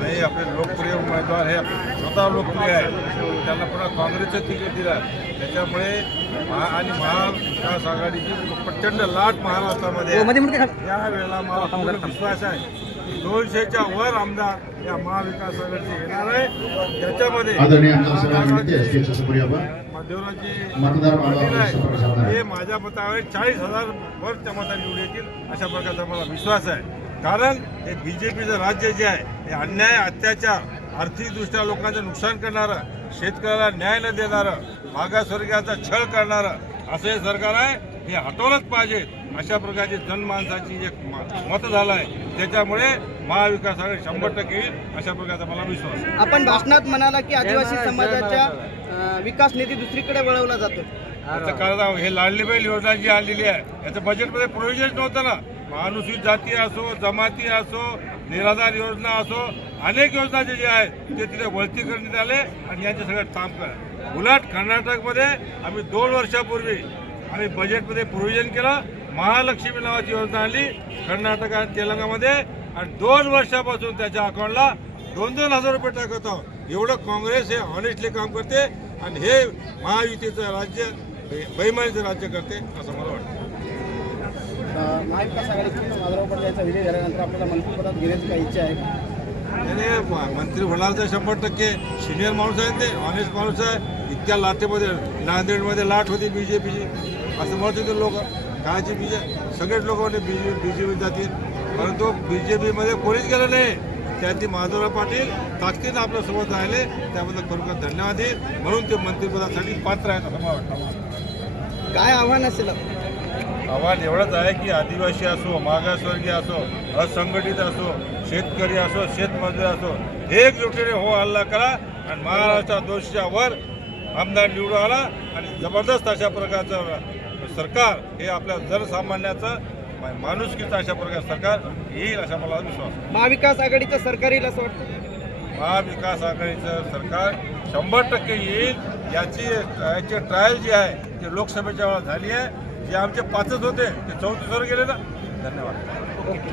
नाही आपले लोकप्रिय उमेदवार हे स्वतः लोकप्रिय आहे. त्यांना पुन्हा काँग्रेसचं तिकीट दिलं. त्याच्यामुळे महा आणि महाविकास आघाडीची प्रचंड लाट महाराष्ट्रामध्ये आहे. या वेळेला मला विश्वास आहे. दोनशेच्या वर आमदार या महाविकास आघाडीचे येणार आहे. त्याच्यामध्ये विनंती आहे. हे माझ्या मतावर चाळीस हजार वर त्या मता निवडून येतील अशा प्रकारचा मला विश्वास आहे. कारण हे बीजेपीचं राज्य जे आहे हे अन्याय अत्याचार आर्थिकदृष्ट्या लोकांचं नुकसान करणारं शेतकऱ्याला न्याय न देणारं मागासवर्गीयाचा छळ करणारं असं हे सरकार आहे. हे हटवलंच पाहिजे अशा प्रकारची जनमानसाची एक म- मत झालं आहे त्याच्यामुळे महाविकास आघाडी शंभर टक्के येईल अशा प्रकारचा मला विश्वास आहे. आपण भाषणात म्हणाला की आदिवासी समाजाच्या अ, विकास निधी दुसरीकडे वळवला जातो. याचं कारण हे लाडली बैल योजना जी आणलेली आहे याचं बजेटमध्ये प्रोव्हिजन नव्हतं ना. अनुसूचित जाती असो जमाती असो निराधार योजना असो अनेक योजना जे जे आहेत ते तिथे वळती करण्यात आले आणि यांचे सगळं काम करा उलट कर्नाटकमध्ये आम्ही दोन वर्षापूर्वी आम्ही बजेटमध्ये प्रोव्हिजन केलं. महालक्ष्मी नावाची योजना आणली. कर्नाटक आणि तेलंगामध्ये आणि दोन वर्षापासून त्याच्या अकाउंटला दोन दोन हजार रुपये टाकत आहोत एवढं काँग्रेस हे ऑनेस्टली काम करते आणि हे महायुतीचं राज्य बैमानीचं राज्य करते असं मला वाटतं. मंत्री होणार तर शंभर टक्के. सिनियर माणूस आहे ते ऑनेस्ट माणूस आहे. इतक्या लाटेमध्ये नांदेडमध्ये लाट होती बी जे पीची असं म्हणत होते लोक कायची बी जे सगळेच लोक होते B J B J P जातील. परंतु बी जे पीमध्ये कोणीच गेलं नाही. त्यातील माधवराव पाटील ताकदीनं आपल्यासोबत राहिले. त्याबद्दल खरोखर धन्यवाद देईल. म्हणून ते मंत्रिपदासाठी पात्र आहेत असं मला वाटतं. काय आव्हान असेल? आव्हान एवढंच आहे की आदिवासी असो मागासवर्गीय असो असंघटित असो शेतकरी असो शेतमजूर असो एकजुटीने हो हल्ला करा आणि महाराष्ट्रात दोनशेच्या वर आमदार निवडून आला आणि जबरदस्त अशा प्रकारचं सरकार हे आपल्या जनसामान्याचं माणुसकीचं अशा प्रकारचं सरकार येईल असा मला विश्वास. महाविकास आघाडीचं सरकार येईल असं वाटतं? महाविकास आघाडीचं सरकार शंभर टक्के येईल. याची याची ट्रायल जी आहे ती लोकसभेच्या वेळा झाली आहे. जे आमचे पाचच होते ते चौतीसवर गेले ना. धन्यवाद.